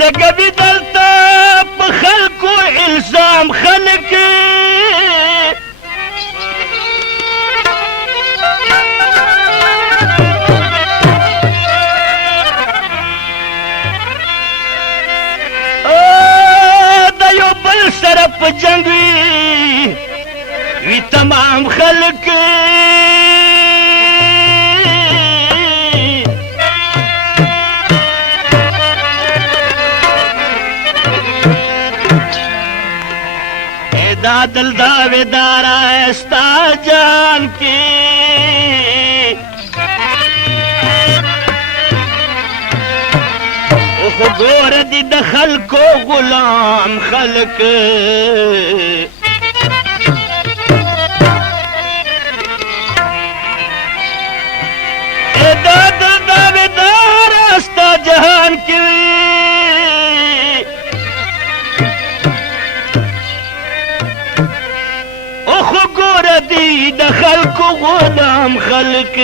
لګوي دلته په خلکو الزام خلک د یو بل سره په جنګ وي تمام خلک دا دل داویدارا استا جان کی خو ګور دي د خلکو غلام خلک دا دل داویدارا استا جان کی دی د خلکو غلام خلک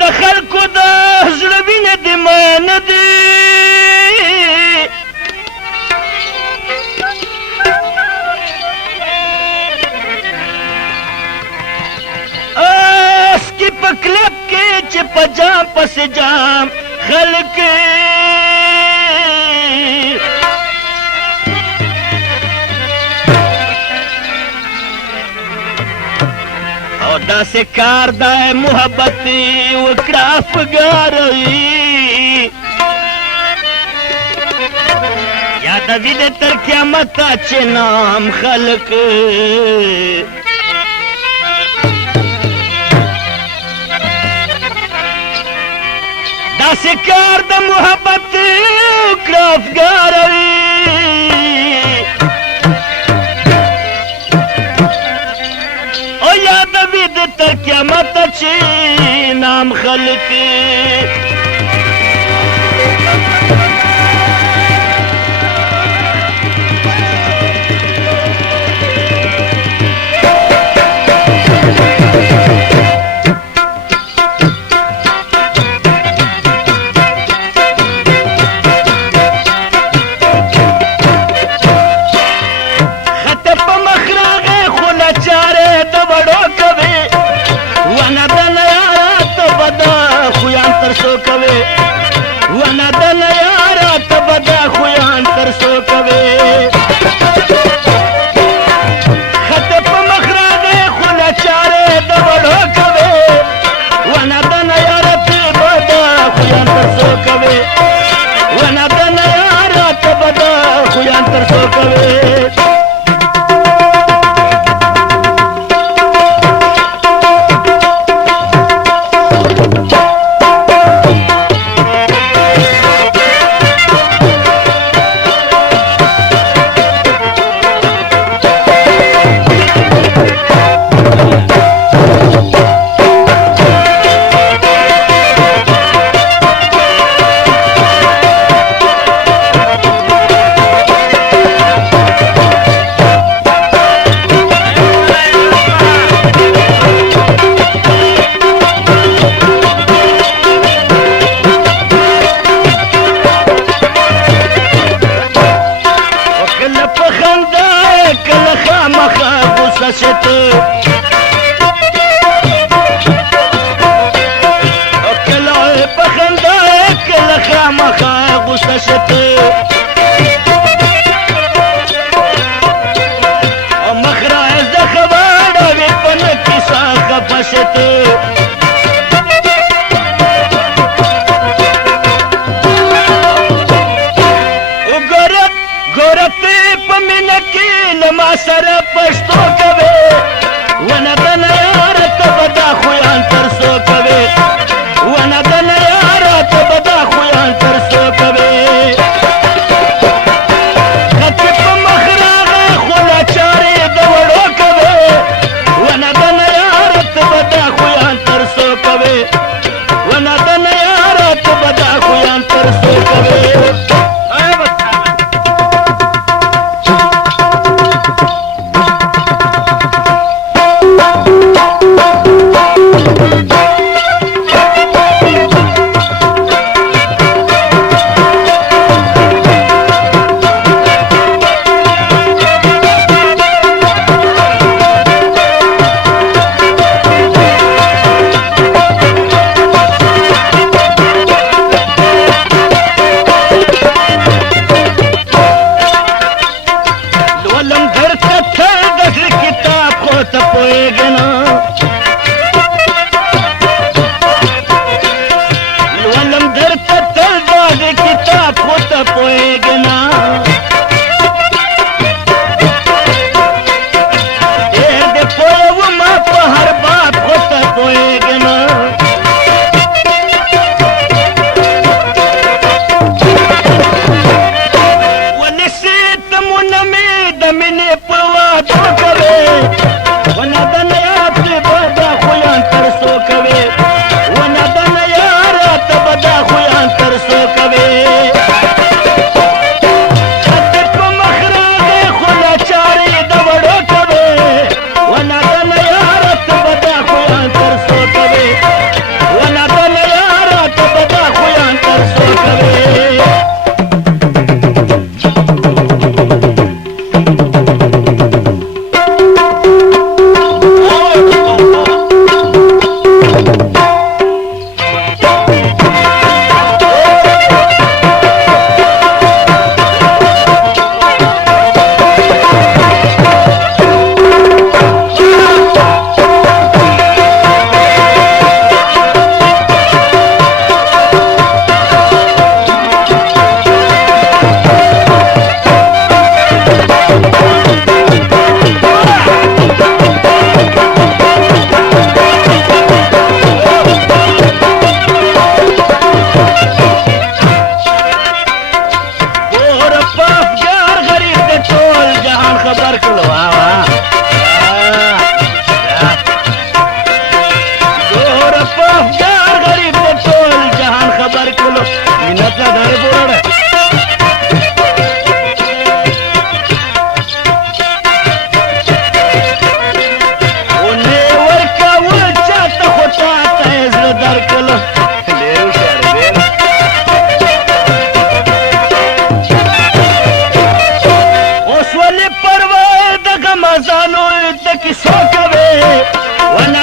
د خلکو د زړه وینې د مان دي اسکی په کلب کې چې په جام پسې جام خلک داسې کار دی محبت وکړه افګاروي یادوي د تر قیامته چې نام خلک داسې کار د محبت وکړه افګاروي تر قیامت چې نام خلک خطه په مخ راغی خو لاچارې د وړو کوي ونه د نیاره ته به دا خویان تر څو کوې ونه د نیاره ته به دا خویان تر څو کوې خطه په مخ راغی خو لاچارې د وړو کوې ونه د نیاره ته به دا خویان تر څو کوې ونه د نیاره ته به دا خویان تر څو کوې سره پښتو کوي ونه د धर कथल दस किताब को तपोएगे ना वलम धर कथल दस किताब को तपोएगे ना ए दे पोए मां हर बात को तपोएगे ना दमिने पवा तो कवे वना दनयात बदा खुयान तरसो कवे वना दनयात बदा खुयान तरसो कवे छत को मखरा दे खुला चारे दवड़ो कवे वना दनयात बदा खुयान तरसो कवे वना दनयात बदा खुयान तरसो कवे When